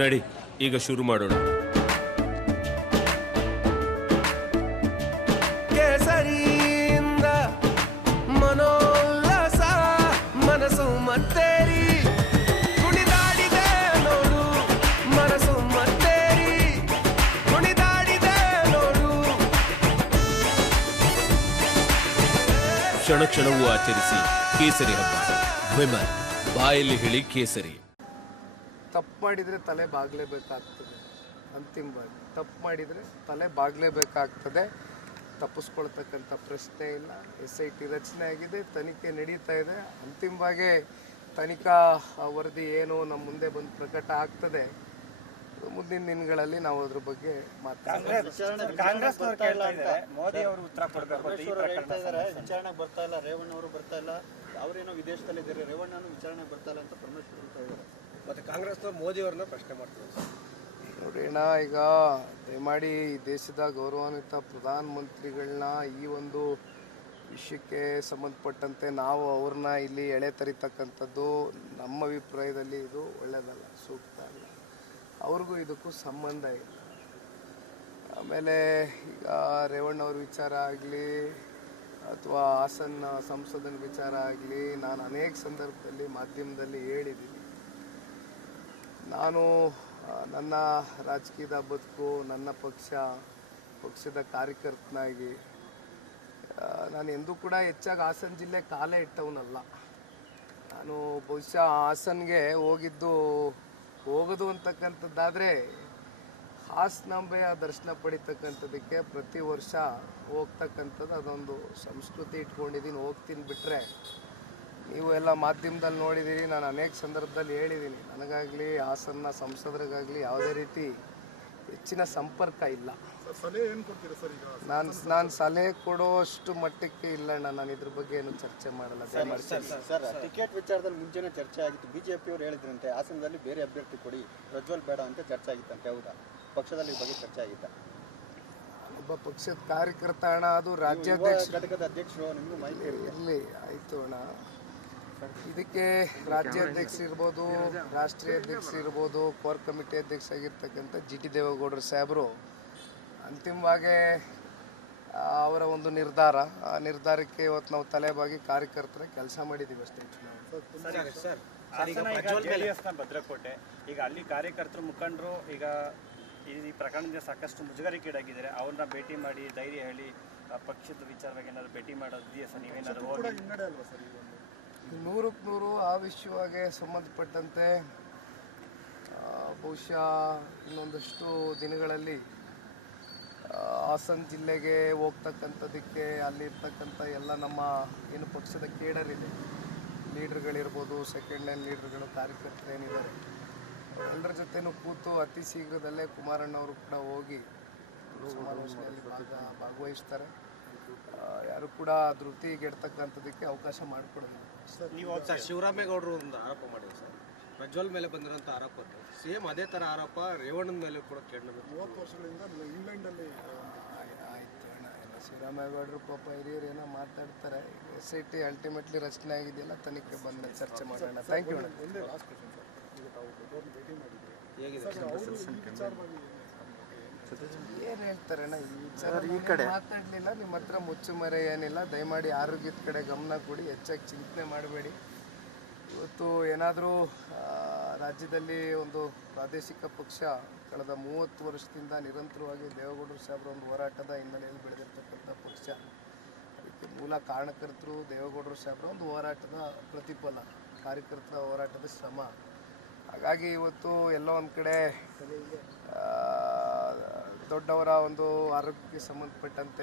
ನಡಿ, ಈಗ ಶುರು ಮಾಡೋಣ. ಕೇಸರಿಯಿಂದ ಮನೋಲ್ಲಾಸ ಮನಸ್ಸು ಮತ್ತೇರಿ ಕುಣಿದಾಡಿದೆ ನೋಡು, ಮನಸ್ಸು ಮತ್ತೇರಿ ಕುಣಿದಾಡಿದೆ ನೋಡು. ಕ್ಷಣ ಕ್ಷಣವೂ ಆಚರಿಸಿ ಕೇಸರಿ ಹಬ್ಬ. ವಿಮಲ್, ಬಾಯಲ್ಲಿ ಹೇಳಿ ಕೇಸರಿ. ತಪ್ಪು ಮಾಡಿದರೆ ತಲೆ ಬಾಗಲೇಬೇಕಾಗ್ತದೆ. ಅಂತಿಮವಾಗಿ ತಪ್ಪು ಮಾಡಿದರೆ ತಲೆ ಬಾಗಲೇಬೇಕಾಗ್ತದೆ. ತಪ್ಪಿಸ್ಕೊಳ್ತಕ್ಕಂಥ ಪ್ರಶ್ನೆ ಇಲ್ಲ. SIT ರಚನೆ ಆಗಿದೆ, ತನಿಖೆ ನಡೀತಾ ಇದೆ. ಅಂತಿಮವಾಗಿ ತನಿಖಾ ವರದಿ ಏನು ನಮ್ಮ ಮುಂದೆ ಬಂದು ಪ್ರಕಟ ಆಗ್ತದೆ. ಮುಂದಿನ ದಿನಗಳಲ್ಲಿ ನಾವು ಅದ್ರ ಬಗ್ಗೆ ಕಾಂಗ್ರೆಸ್ ಮೋದಿ ಅವರು ಉತ್ತರ ಕೊಡಬೇಕು. ವಿಚಾರಣೆ ಬರ್ತಾ ಇಲ್ಲ, ರೇವಣ್ಣ ಅವರು ಬರ್ತಾ ಇಲ್ಲ, ಅವರೇನೋ ವಿದೇಶದಲ್ಲಿ ಇದ್ದಾರೆ, ರೇವಣ್ಣನು ವಿಚಾರಣೆ ಬರ್ತಾ ಇಲ್ಲ ಅಂತ ಪರಮೇಶ್ವರ್ ಹೇಳ್ತಾ ಇದ್ದಾರೆ. ಮತ್ತೆ ಕಾಂಗ್ರೆಸ್ ಮೋದಿ ಅವ್ರನ್ನ ಪ್ರಶ್ನೆ ಮಾಡ್ತಾರೆ. ನೋಡಿ ಅಣ್ಣ, ಈಗ ದಯಮಾಡಿ ಈ ದೇಶದ ಗೌರವಾನ್ವಿತ ಪ್ರಧಾನಮಂತ್ರಿಗಳನ್ನ ಈ ಒಂದು ವಿಷಯಕ್ಕೆ ಸಂಬಂಧಪಟ್ಟಂತೆ ನಾವು ಅವ್ರನ್ನ ಇಲ್ಲಿ ಎಳೆ ತರಿತಕ್ಕಂಥದ್ದು ನಮ್ಮ ಅಭಿಪ್ರಾಯದಲ್ಲಿ ಇದು ಒಳ್ಳೆಯದಲ್ಲ, ಸೂಕ್ತ ಅಲ್ಲ. ಅವ್ರಿಗೂ ಇದಕ್ಕೂ ಸಂಬಂಧ ಇಲ್ಲ. ಆಮೇಲೆ ಈಗ ರೇವಣ್ಣವ್ರ ವಿಚಾರ ಆಗಲಿ ಅಥವಾ ಹಾಸನ ಸಂಸದನ ವಿಚಾರ ಆಗಲಿ, ನಾನು ಅನೇಕ ಸಂದರ್ಭದಲ್ಲಿ ಮಾಧ್ಯಮದಲ್ಲಿ ಹೇಳಿದ್ದೀನಿ. ನಾನು ನನ್ನ ರಾಜಕೀಯದ ಬದುಕು, ನನ್ನ ಪಕ್ಷದ ಕಾರ್ಯಕರ್ತನಾಗಿ ನಾನು ಎಂದೂ ಕೂಡ ಹೆಚ್ಚಾಗಿ ಹಾಸನ ಜಿಲ್ಲೆ ಕಾಲೇ ಇಟ್ಟವನಲ್ಲ. ನಾನು ಬಹುಶಃ ಹಾಸನ್ಗೆ ಹೋಗೋದು ಅಂತಕ್ಕಂಥದ್ದಾದರೆ ಹಾಸನಾಂಬೆಯ ದರ್ಶನ ಪಡಿತಕ್ಕಂಥದ್ದಕ್ಕೆ ಪ್ರತಿ ವರ್ಷ ಹೋಗ್ತಕ್ಕಂಥದ್ದು ಅದೊಂದು ಸಂಸ್ಕೃತಿ ಇಟ್ಕೊಂಡಿದ್ದೀನಿ, ಹೋಗ್ತೀನಿ. ಬಿಟ್ಟರೆ ನೀವು ಎಲ್ಲ ಮಾಧ್ಯಮದಲ್ಲಿ ನೋಡಿದ್ದೀರಿ, ನಾನು ಅನೇಕ ಸಂದರ್ಭದಲ್ಲಿ ಹೇಳಿದ್ದೀನಿ, ನನಗಾಗಲಿ ಹಾಸನ ಸಂಸದರಿಗಾಗಲಿ ಯಾವುದೇ ರೀತಿ ಹೆಚ್ಚಿನ ಸಂಪರ್ಕ ಇಲ್ಲ. ನಾನು ಸಲಹೆ ಕೊಡೋಷ್ಟು ಮಟ್ಟಕ್ಕೆ ಇಲ್ಲ. ನಾನು ಇದ್ರ ಬಗ್ಗೆ ಏನು ಚರ್ಚೆ ಮಾಡಲ್ಲ. ಸರ್, ಟಿಕೆಟ್ ವಿಚಾರದಲ್ಲಿ ಮುಂಚೆನೇ ಚರ್ಚೆ ಆಗಿತ್ತು. ಬಿಜೆಪಿ ಅವರು ಹೇಳಿದ್ರಂತೆ ಹಾಸನದಲ್ಲಿ ಬೇರೆ ಅಭ್ಯರ್ಥಿ ಕೊಡಿ, ಪ್ರಜ್ವಲ್ ಬೇಡ ಅಂತ ಚರ್ಚೆ ಆಗಿತ್ತಂತೆ. ಹೌದಾ? ಪಕ್ಷದಲ್ಲಿ ಈ ಬಗ್ಗೆ ಚರ್ಚೆ ಆಗಿತ್ತ? ಒಬ್ಬ ಪಕ್ಷದ ಕಾರ್ಯಕರ್ತ ಅಣ್ಣ, ಅದು ರಾಜ್ಯಾಧ್ಯಕ್ಷ ಘಟಕದ ಅಧ್ಯಕ್ಷರು, ನಿಮಗೂ ಮಾಹಿತಿ ಇರಲಿ. ಆಯಿತು ಅಣ್ಣ, ಇದಕ್ಕೆ ರಾಜ್ಯಾಧ್ಯಕ್ಷ ಇರ್ಬೋದು, ರಾಷ್ಟ್ರೀಯ ಅಧ್ಯಕ್ಷ ಇರ್ಬೋದು, ಕೋರ್ ಕಮಿಟಿ ಅಧ್ಯಕ್ಷ ಆಗಿರ್ತಕ್ಕಂಥ GT ದೇವೇಗೌಡರು ಸಾಹೇಬರು ಅಂತಿಮವಾಗಿ ಅವರ ಒಂದು ನಿರ್ಧಾರ, ಆ ನಿರ್ಧಾರಕ್ಕೆ ಇವತ್ತು ನಾವು ತಲೆಬಾಗಿ ಕಾರ್ಯಕರ್ತರ ಕೆಲಸ ಮಾಡಿದ್ದೀವಿ ಅಷ್ಟೇ. ಭದ್ರಕೋಟೆ, ಈಗ ಅಲ್ಲಿ ಕಾರ್ಯಕರ್ತರು ಮುಖಂಡರು ಈಗ ಈ ಪ್ರಕರಣದಿಂದ ಸಾಕಷ್ಟು ಮುಜುಗರಕ್ಕೀಡಾಗಿದ್ದಾರೆ. ಅವ್ರನ್ನ ಭೇಟಿ ಮಾಡಿ ಧೈರ್ಯ ಹೇಳಿ ಪಕ್ಷದ ವಿಚಾರವಾಗಿ ಏನಾದ್ರು ಭೇಟಿ ಮಾಡೋದು ಸರ್ ನೀವೇನಾದ್ರು ಹೋಗಿ? 100ಕ್ಕೆ 100 ಆ ವಿಷಯವಾಗಿ ಸಂಬಂಧಪಟ್ಟಂತೆ ಬಹುಶಃ ಇನ್ನೊಂದಷ್ಟು ದಿನಗಳಲ್ಲಿ ಹಾಸನ ಜಿಲ್ಲೆಗೆ ಹೋಗ್ತಕ್ಕಂಥದ್ದಕ್ಕೆ ಅಲ್ಲಿರ್ತಕ್ಕಂಥ ಎಲ್ಲ ನಮ್ಮ ಏನು ಪಕ್ಷದ ಕೇಡರಿದೆ, ಲೀಡರ್ಗಳಿರ್ಬೋದು, ಸೆಕೆಂಡ್ ಲೈನ್ ಲೀಡರ್ಗಳು, ಕಾರ್ಯಕರ್ತರು ಏನಿದ್ದಾರೆ, ಎಲ್ಲರ ಜೊತೆನೂ ಕೂತು ಅತಿ ಶೀಘ್ರದಲ್ಲೇ ಕುಮಾರಣ್ಣವರು ಕೂಡ ಹೋಗಿ ಸಮಾಲೋಚನೆಯಲ್ಲಿ ಭಾಗವಹಿಸ್ತಾರೆ. ಯಾರು ಕೂಡ ಧೃತಿಗೆಡ್ತಕ್ಕಂಥದ್ದಕ್ಕೆ ಅವಕಾಶ ಮಾಡಿಕೊಡೋದಿಲ್ಲ. ನೀವು ಸರ್ ಶಿವರಾಮೇಗೌಡರು ಒಂದು ಆರೋಪ ಮಾಡಿದ್ರು ಸರ್, ಪ್ರಜ್ವಲ್ ಮೇಲೆ ಬಂದಿರೋಂಥ ಆರೋಪ ಸೇಮ್ ಅದೇ ಥರ ಆರೋಪ ರೇವಣ್ಣನ ಮೇಲೆ ಕೂಡ ಕೇಳಬೇಕು. 30 ವರ್ಷಗಳಿಂದ ಇಂಗ್ಲೆಂಡಲ್ಲಿ ಆಯಿತು ಅಣ್ಣ, ಎಲ್ಲ ಶಿವರಾಮೇಗೌಡರು ಪಾಪ ಹಿರಿಯರು ಏನೋ ಮಾತಾಡ್ತಾರೆ. SIT ಅಲ್ಟಿಮೇಟ್ಲಿ ರಚನೆ ಆಗಿದೆಯಲ್ಲ, ತನಿಖೆ ಬಂದ ಚರ್ಚೆ ಮಾಡೋಣ. ಥ್ಯಾಂಕ್ ಯು ಅಣ್ಣ. ಒಂದೇ ಲಾಸ್ಟ್ ಕ್ವೆಶ್ಚನ್ ಸರ್, ಈಗ ತಾವು ದೊಡ್ಡ ಭೇಟಿ ಮಾಡಿದ್ದೀವಿ, ಏನು ಹೇಳ್ತಾರೆ ಅಣ್ಣ ಈ ವಿಚಾರ? ಮಾತಾಡಲಿಲ್ಲ, ನಿಮ್ಮ ಹತ್ರ ಮುಚ್ಚುಮರೆ ಏನಿಲ್ಲ. ದಯಮಾಡಿ ಆರೋಗ್ಯದ ಕಡೆ ಗಮನ ಕೊಡಿ, ಹೆಚ್ಚಾಗಿ ಚಿಂತನೆ ಮಾಡಬೇಡಿ. ಇವತ್ತು ಏನಾದರೂ ರಾಜ್ಯದಲ್ಲಿ ಒಂದು ಪ್ರಾದೇಶಿಕ ಪಕ್ಷ ಕಳೆದ 30 ವರ್ಷದಿಂದ ನಿರಂತರವಾಗಿ ದೇವೇಗೌಡರು ಸಾಹೇಬರ ಒಂದು ಹೋರಾಟದ ಹಿನ್ನೆಲೆಯಲ್ಲಿ ಬೆಳೆದಿರ್ತಕ್ಕಂಥ ಪಕ್ಷ. ಅದಕ್ಕೆ ಮೂಲ ಕಾರಣಕರ್ತರು ದೇವೇಗೌಡರು ಸಾಹೇಬರ ಒಂದು ಹೋರಾಟದ ಪ್ರತಿಫಲ, ಕಾರ್ಯಕರ್ತರ ಹೋರಾಟದ ಶ್ರಮ. ಹಾಗಾಗಿ ಇವತ್ತು ಎಲ್ಲೋ ಒಂದು ಕಡೆ ದೊಡ್ಡವರ ಒಂದು ಆರೋಗ್ಯಕ್ಕೆ ಸಂಬಂಧಪಟ್ಟಂತೆ